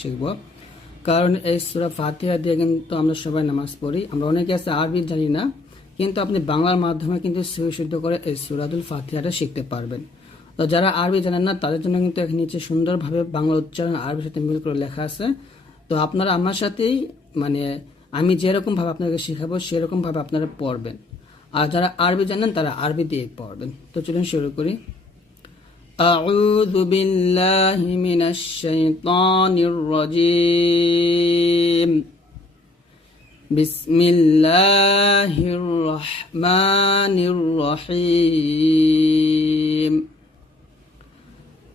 শিখব। কারণ এই সূরা ফাতিহা দিয়ে কিন্তু আমরা সবাই নামাজ পড়ি, আমরা অনেকে আছে আরবি জানি না, কিন্তু আপনি বাংলার মাধ্যমে কিন্তু শুদ্ধ করে এই সূরাতুল ফাতিহাটা শিখতে পারবেন। তো যারা আরবি জানেন না তাদের জন্য কিন্তু এখানে নিচে সুন্দরভাবে বাংলা উচ্চারণ আরবির সাথে মিল করে লেখা আছে। তো আপনারা আমার সাথেই মানে আমি যেরকম ভাবে আপনাকে শেখাবো সেরকম ভাবে আপনারা পড়বেন, আর যারা আরবি জানেন তারা আরবি দিয়ে পড়বেন। তো চলুন শুরু করি। আউযু বিল্লাহি মিনাশ শাইতানির রাজীম। বিসমিল্লাহির রহমানির রহিম।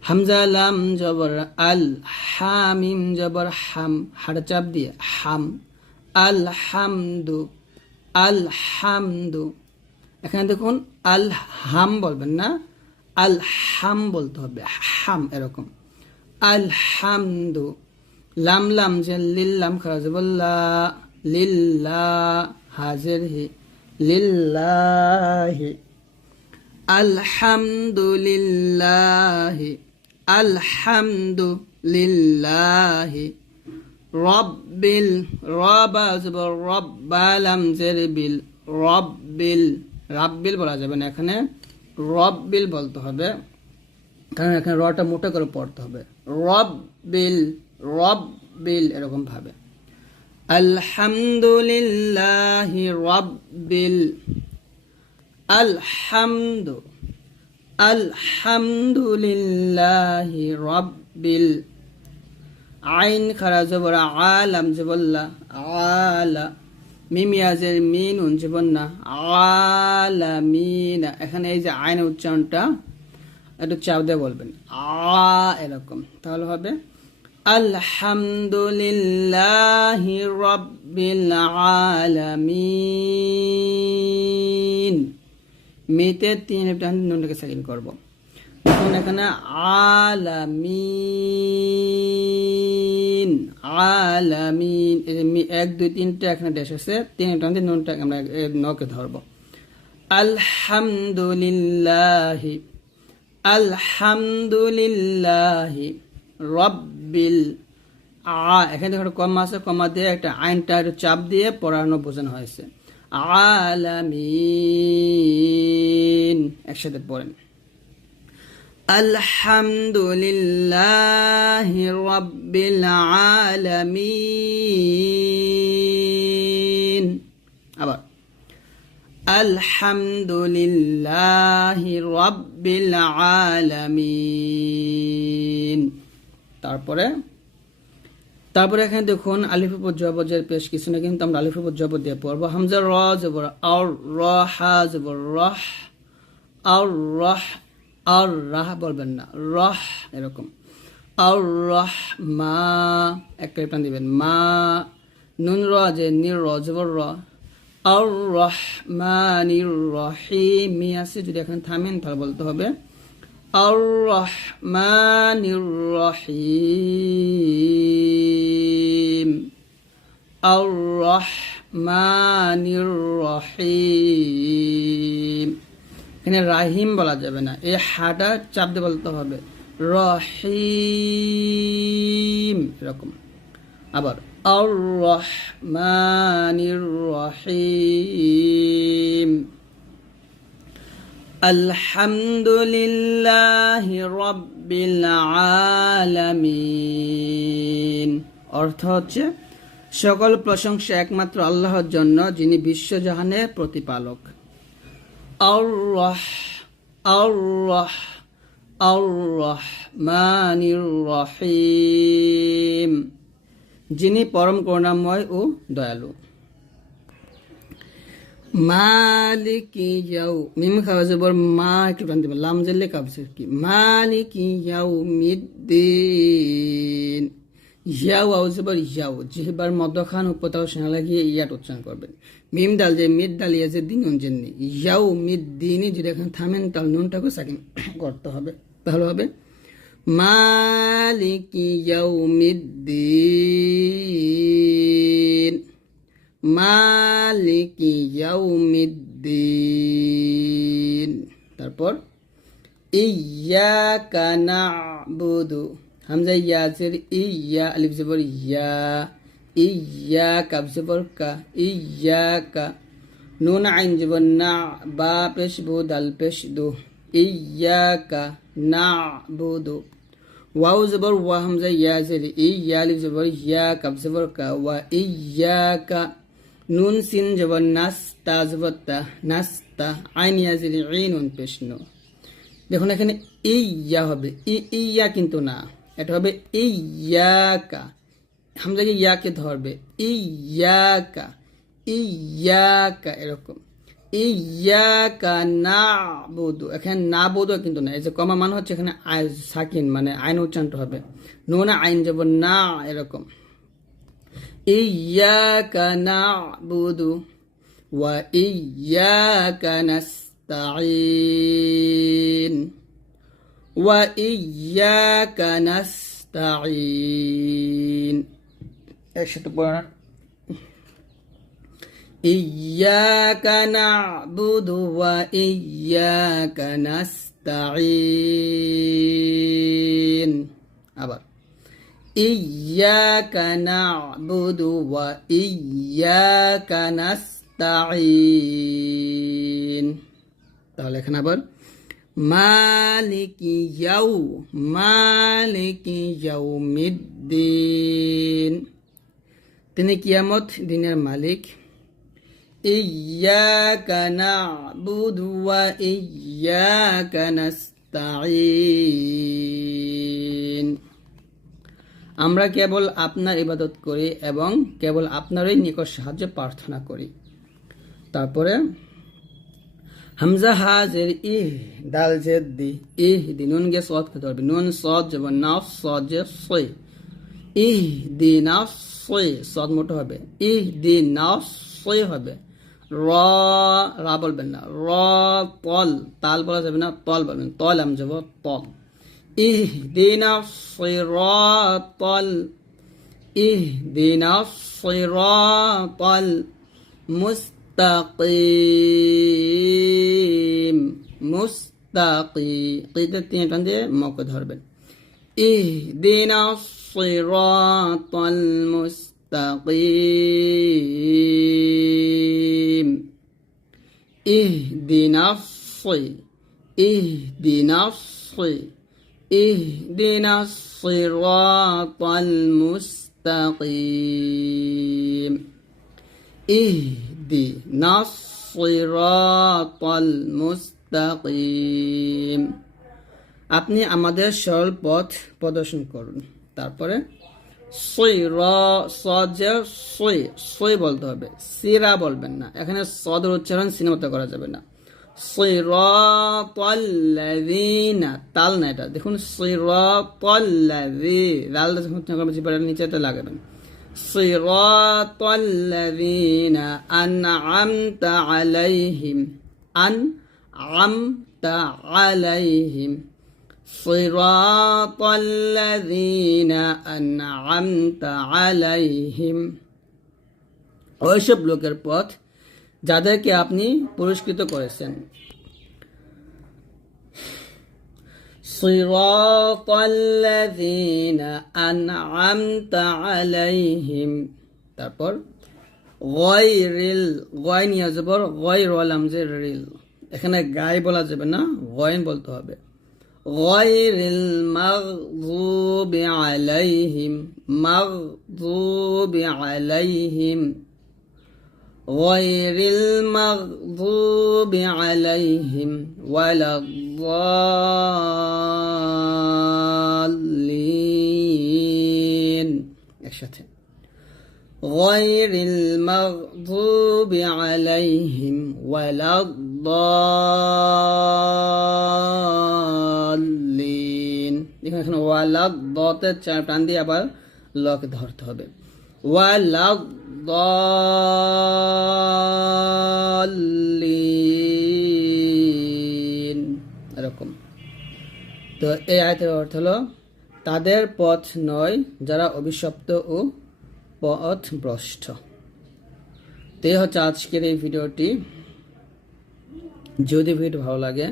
হামজা লাম জবর আল, হামিম জবর হাম, হাড় চাপ দিয়ে হাম। আল হামদু, আল হামদু। এখানে দেখুন আল হাম বলবেন না, আল হাম বলতে হবে, হাম এরকম। আল হামদু। লাম লাম যে লিল্লাম খারাজ বললা, লিল্লা হাজির হি, লিল্লাহি। আলহামদুলিল্লাহি, আলহামদুলিল্লাহি। রব্বিল, রবা জবর রব্বা লাম জের বিল, রব্বিল। রাব্বিল বলা যাবে না, এখানে রব্বিল বলতে হবে, কারণ এখানে রটা মোটা করে পড়তে হবে। রব্বিল, রব্বিল এরকম ভাবে। আলহামদুলিল্লাহি রব্বিল, আলহামদু, আলহামদুলিল্লাহি রব্বিল। আইন খারা জবর আলাম জবল্লা, আলা। মিম ইয়াজের মিন উন জবন্না, আলামিনা। এখানে এই যে আইন উচ্চারণটা একটু চাপ দিয়ে বলবেন, এরকম, তাহলে হবে আলহামদুলিল্লাহি রব্বিল আলামিন। মিতে তিন নুনটাকে সাকিন করব। দেখুন এখানে আলামিন, আলামিন। এক দুই তিনটা এখানে ড্যাশ আছে, তিন টানতে নুনটা আমরা নকে ধরব। আলহামদুলিল্লাহি, আলহামদুলিল্লাহি রব্বিল। এখানে দেখো কমা আছে, কমা দিয়ে একটা আইনটা একটু চাপ দিয়ে পড়ানো বোঝানো হয়েছে। আলামিন, একসাথে পড়েন। আলহামদুলিল্লাহি রব্বিল আলামিন। আবার আলহামদুলিল্লাহি রব্বিল আলামিন। তারপরে এখানে দেখুন আলিফ উপর জবরের পেশ কিছু না, কিন্তু আমরা আলিফ উপর জবর দিয়ে পড়বো। হামজা র জবর আর, র হা জবর রহ, আর রহ, আর রাহ বলবেন না, রহ এরকম। আর রহ মা, একটা টান দিবেন, মা। নুন র যে নির র জবর র। আর রহমানির রহিম। মি আছে, যদি এখানে থামেন তাহলে বলতে হবে আর রহমানির রহিম, আর রহমানির রহিম। এখানে রাহিম বলা যাবে না, এই হাটা চাপ দিয়ে বলতে হবে রহিম এরকম। আবার আর রহমানির রহিম। আলহামদুলিল্লাহি রব্বিল আলামিন। অর্থ হচ্ছে সকল প্রশংসা একমাত্র আল্লাহর জন্য, যিনি বিশ্বজাহানের প্রতিপালক। আর রহমানির রহিম, যিনি পরম করুণাময় ও দয়ালু। মালিকি ইয়াউ, মিম খাওয়া যাবর মা, একটু টান দিব, লাম জেলে কাবছে কি, মালিকি ইয়াউমিদ্দিন। ইয়াউ আউ যাবর ইয়াউ, জিহবার মধ্যখান উপতাও সেনা লাগিয়ে ইয়াট উচ্চারণ করবেন। মিম ডাল যে মিদ ডাল ইয়া যে দিন জেননি, ইয়াউমিদ্দিন। যদি এখানে থামেন তাহলে নুনটাকে সাকিন করতে হবে, তাহলে হবে মালিকি ইয়াউমিদ্দিন, মালিকি ইয়াউমিদ্দিন। তারপর ইয়্যাকা না'বুদু, হামজা ইয়া জের ইয়া আলিফ জবর ইয়া ইয়া কাব জবর কা ইয়াকা নুন আইন জবর না বা পেশ বু দাল পেশ দু ইয়াকা নাবুদু ওয়াও জবর ওয়া হামজা ইয়া জের ইয়া আলিফ জবর ইয়া কাব জবর কা ওয়া ইয়াকা নুন সিন জবর নাস্তা জবর তা নাস্তা আইন ইয়া জের নুন পেশ নু দেখুন এখানে ইয়া হবে ইয়া কিন্তু না, এটা হবে ইয়াকা, হামজাকে ইয়াকে ধরবে ইয়াকা ইয়াকা এরকম ইয়াকা নাবুদু। এখানে নাবুদু কিন্তু না, এই যে কমা মান হচ্ছে এখানে সাকিন মানে আইন উচ্চারণ হবে, নুন আইন যাব না এরকম ইয়াকা নাবুদু ওয়া ইয়াকা নাস্তাঈন ওয়া ইয়াকা নাস্তাঈন। একসাথে পড়া ইয়াকা না'বুদু ওয়া ইয়াকা নাস্তাঈন। আবার ইয়াকা না'বুদু ওয়া ইয়াকা নাস্তাঈন। তাহলে এখানে আবার মালিকি ইয়াউমিদ্দিন, তিনি কিয়ামত দিনের মালিক। ইয়াকা না'বুদু ওয়া ইয়াকা নাস্তাঈন। আমরা কেবল আপনার ইবাদত করি এবং কেবল আপনারই নিকট সাহায্য প্রার্থনা করি। তারপরে হামজা হাজের দাল জেদ দি নুন গে সদ কে ধরবে, নুন সদ যাব নাফ সদ যে সই দি নাফ সই সদ মোটা হবে দি নাফ সই হবে। রা বলবেন না, তল তাল বলা যাবে না, তল বলবেন, তল আম যাব তল ইহদিনা সিরাতাল ইহদিনা সিরাতাল মুস্তাকিম কিতে তিন টান দিয়ে মকে ধরবেন ইহদিনা সিরাতাল মুস্তাকিম ইহদিনা সিরাতাল মুস্তাকিম ইহদিনা সিরাতাল মুস্তাকিম। আপনি আমাদের সরল পথ প্রদর্শন করুন। তারপরে সই বলতে হবে, সিরা বলবেন না, এখানে সদের উচ্চারণ সিনেমাতে করা যাবে না। সিরাতাল্লাযীনা তাল না, এটা দেখুন সিরাতাল্লাযী লালটা যখন জিহ্বার নিচেতে লাগাবেন। সিরাতাল্লাযীনা আন'আমতা আলাইহিম আন'আমতা আলাইহিম সিরাতাল্লাযীনা আন'আমতা আলাইহিম। ওইসব লোকের পথ যাদেরকে আপনি পুরস্কৃত করেছেন। সিরাতাল্লাযীনা আন'আমতা আলাইহিম। তারপর গায়রিল গায় নিয়ে জবর গায়র লামজের রিল, এখানে গায় বলা যাবে না, গায়ন বলতে হবে। গায়রিল মাগযুবি আলাইহিম মাগযুবি আলাইহিম গায়রিল মাগযুবি আলাইহিম ওয়ালাদ-দাল্লিন। একসাথে গায়রিল মাগযুবি আলাইহিম ওয়ালাদ-দাল্লিন। এখানে ওয়ালাদ দতে চার টান দিয়ে আবার লকে ধরতে হবে, ওয়ালাদ-দাল্লিন এরকম। তো এই আয়াতের অর্থ হলো তাদের পথ নয় যারা অভিশপ্ত ও পথভ্রষ্ট। তো এই হচ্ছে আজকের এই ভিডিওটি। যদি ভিডিও ভালো লাগে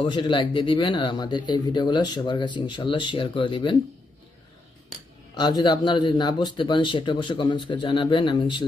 অবশ্যই লাইক দিয়ে দিবেন আর আমাদের এই ভিডিওগুলো সবার কাছে ইনশাল্লাহ শেয়ার করে দিবেন। আর যদি আপনারা যদি না বুঝতে পারেন সেটা অবশ্যই কমেন্টস করে জানাবেন, আমি ইনশাল্লাহ